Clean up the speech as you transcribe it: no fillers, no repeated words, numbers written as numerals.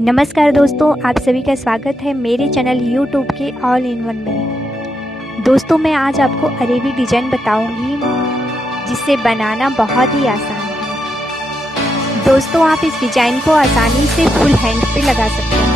नमस्कार दोस्तों, आप सभी का स्वागत है मेरे चैनल यूट्यूब के ऑल इन वन में। दोस्तों, मैं आज आपको अरेबी डिज़ाइन बताऊंगी जिसे बनाना बहुत ही आसान है। दोस्तों, आप इस डिज़ाइन को आसानी से फुल हैंड पे लगा सकते हैं।